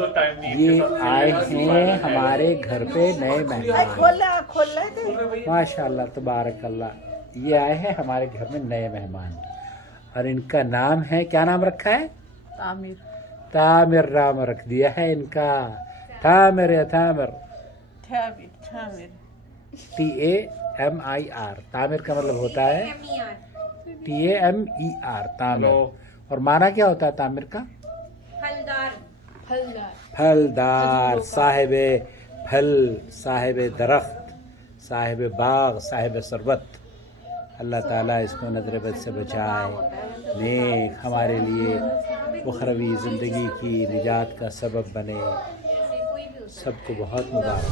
یہ آئے ہیں ہمارے گھر پہ نئے مہمان، ماشاء اللہ تبارک اللہ، یہ آئے ہیں ہمارے گھر میں نئے مہمان، اور ان کا نام ہے، کیا نام رکھا ہے؟ تامر نام رکھ دیا ہے ان کا، تامر یا تامر، TAMIR، تامر کا مطلب ہوتا ہے TAMER، تامر، اور معنی کیا ہوتا ہے تامر کا؟ پھلدار، صاحب پھل، صاحب درخت، صاحب باغ، صاحب ثروت۔ اللہ تعالیٰ اس کو نظر بد سے بچائے، نیک ہمارے لیے اخروی زندگی کی نجات کا سبب بنے، سب کو بہت مبارک۔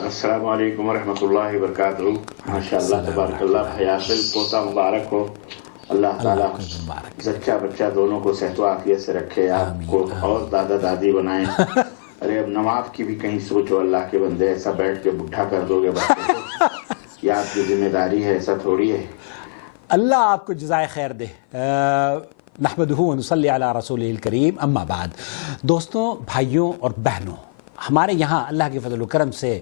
السلام علیکم ورحمۃ اللہ وبرکاتہ۔ ماشاء اللہ تبارک اللہ، حیاتل پوتا مبارک ہو، اللہ تعالیٰ زچہ بچہ دونوں کو صحت و عافیت سے رکھے، آپ کو اور دادا دادی بنائیں۔ ارے اب نماز کی بھی کہیں سوچو، اللہ کے بندے، ایسا بیٹھ کے بڈھا کر دو گے بچے کو، یہ آپ کی ذمہ داری ہے، ایسا تھوڑی ہے۔ اللہ آپ کو جزائے خیر دے۔ نحمدہ و نصلی علی رسولہ الکریم، اما بعد۔ دوستوں، بھائیوں اور بہنوں، ہمارے یہاں اللہ کے فضل و کرم سے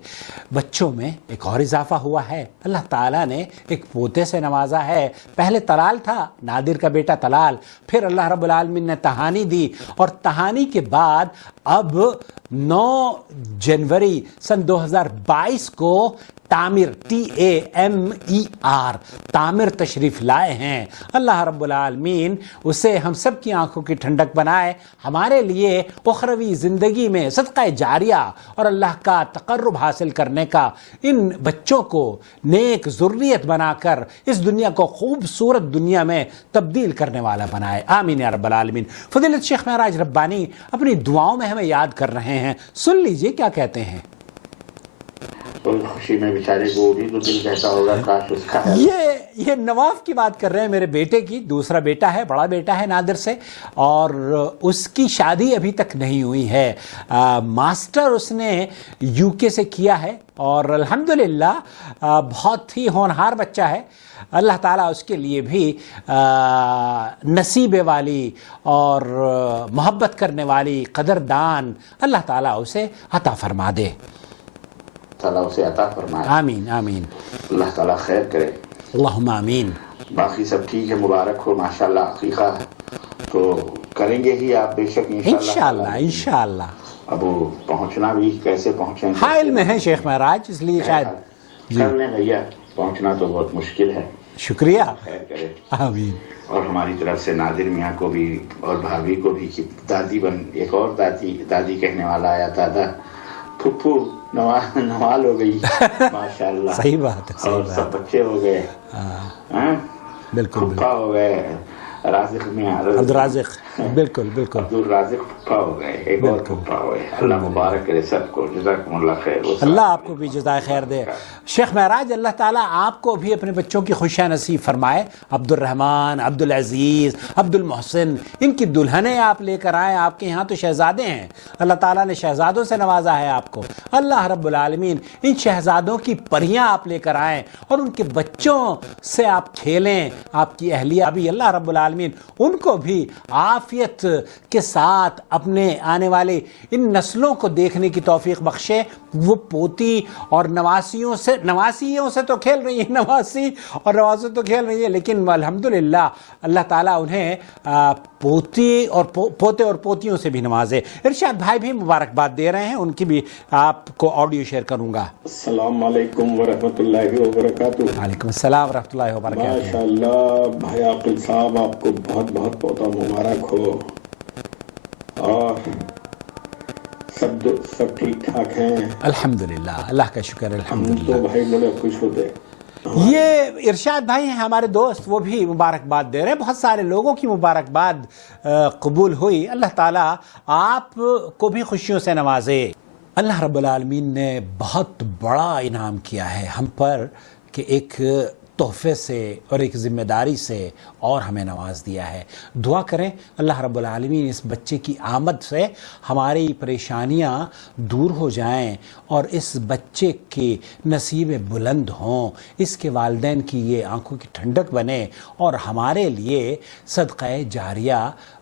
بچوں میں ایک اور اضافہ ہوا ہے۔ اللہ تعالیٰ نے ایک پوتے سے نوازا ہے۔ پہلے طلال تھا، نادر کا بیٹا طلال، پھر اللہ رب العالمین نے تہانی دی، اور تہانی کے بعد اب 9 جنوری سن 2022 کو تامر، TAMER، تامر تشریف لائے ہیں۔ اللہ رب العالمین اسے ہم سب کی آنکھوں کی ٹھنڈک بنائے، ہمارے لیے اخروی زندگی میں صدقہ جاریہ اور اللہ کا تقرب حاصل کرنے کا، ان بچوں کو نیک ذریت بنا کر اس دنیا کو خوبصورت دنیا میں تبدیل کرنے والا بنائے، آمین یا رب العالمین۔ فضیلت شیخ معراج ربانی اپنی دعاؤں میں ہمیں یاد کر رہے ہیں، سن لیجئے کیا کہتے ہیں۔ خوشی میں بیچارے کو وہ بھی تو دل کہتا ہوگا کاش اس کا ہے۔ یہ نواف کی بات کر رہے ہیں، میرے بیٹے کی، دوسرا بیٹا ہے، بڑا بیٹا ہے نادر سے، اور اس کی شادی ابھی تک نہیں ہوئی ہے۔ ماسٹر اس نے UK سے کیا ہے، اور الحمدللہ بہت ہی ہونہار بچہ ہے۔ اللہ تعالیٰ اس کے لیے بھی نصیبے والی اور محبت کرنے والی قدردان اللہ تعالیٰ اسے عطا فرما دے، تعالیٰ اسے عطا فرمائے، آمین آمین، اللہ تعالیٰ خیر کرے، اللہم آمین۔ باقی سب ٹھیک ہے، مبارک ہو، ماشاءاللہ عقیقہ تو کریں گے ہی آپ بے شک انشاءاللہ انشاءاللہ۔ اب وہ پہنچنا بھی کیسے پہنچیں گے، حائل میں ہے شیخ معراج، اس لیے شاید کر لیں بھیا، پہنچنا تو بہت مشکل ہے، شکریہ، خیر کرے۔ آمین۔ اور ہماری طرف سے نادر میاں کو بھی اور بھابھی کو بھی، کہ دادی بن، ایک اور دادی کہنے والا آیا، دادا پھپھو نوال ہو گئی، ماشاءاللہ، صحیح بات ہے، اور سب بچے ہو گئے، بالکل پھپھا ہو گئے، رازق میاں، عبدالرازق، بالکل بالکل، عبدالرازق پھپھا ہو گئے، ایک اور پھپھا ہو گئے۔ اللہ مبارک کرے سب کو، جزاکم اللہ خیر۔ اللہ آپ کو بھی جزائے خیر دے۔ شیخ معراج، اللہ تعالیٰ آپ کو بھی اپنے بچوں کی خوشیاں نصیب فرمائے، عبد الرحمن، عبد العزیز، عبد المحسن، ان کی دلہنیں آپ لے کر آئیں، آپ کے یہاں تو شہزادے ہیں، اللہ تعالیٰ نے شہزادوں سے نوازا ہے آپ کو، اللہ رب العالمین ان شہزادوں کی پریاں آپ لے کر آئیں، اور ان کے بچوں سے آپ کھیلیں، آپ کی اہلیہ بھی اللہ رب العالمین ان کو بھی عافیت کے ساتھ اپنے آنے والے ان نسلوں کو دیکھنے کی توفیق بخشے۔ وہ پوتی اور نواسیوں سے تو کھیل رہی ہیں، نواسی اور نواسوں تو کھیل رہی ہے، لیکن الحمدللہ اللہ تعالیٰ انہیں پوتے اور پوتیوں سے بھی نوازے۔ ارشاد بھائی بھی مبارکباد دے رہے ہیں، ان کی بھی آپ کو آڈیو شیئر کروں گا۔ السلام علیکم ورحمۃ اللہ وبرکاتہ۔ وعلیکم السلام ورحمۃ اللہ وبرکاتہ۔ ماشاءاللہ بھائی عاقل صاحب، آپ کو بہت بہت پوتا مبارک ہو، اور سب ٹھیک ٹھاک ہیں؟ الحمدللہ، اللہ کا شکر، ہم الحمدللہ۔ تو بھائی بڑے خوش ہوتے۔ یہ ارشاد بھائی ہیں ہمارے دوست، وہ بھی مبارکباد دے رہے ہیں، بہت سارے لوگوں کی مبارکباد قبول ہوئی، اللہ تعالیٰ آپ کو بھی خوشیوں سے نوازے۔ اللہ رب العالمین نے بہت بڑا انعام کیا ہے ہم پر، کہ ایک تحفے سے اور ایک ذمہ داری سے اور ہمیں نواز دیا ہے۔ دعا کریں اللہ رب العالمین اس بچے کی آمد سے ہماری پریشانیاں دور ہو جائیں، اور اس بچے کی نصیبیں بلند ہوں، اس کے والدین کی یہ آنکھوں کی ٹھنڈک بنے، اور ہمارے لیے صدقہ جاریہ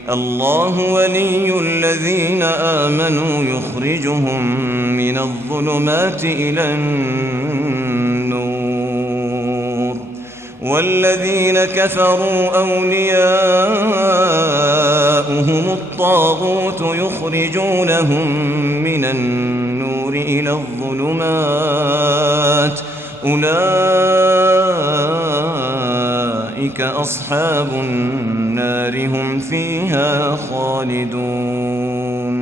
الله ولي الذين آمنوا يخرجهم من الظلمات إلى النور والذين كفروا أولياؤهم الطاغوت يخرجونهم من النور إلى الظلمات أولئك أصحاب النار هم فيها خالدون.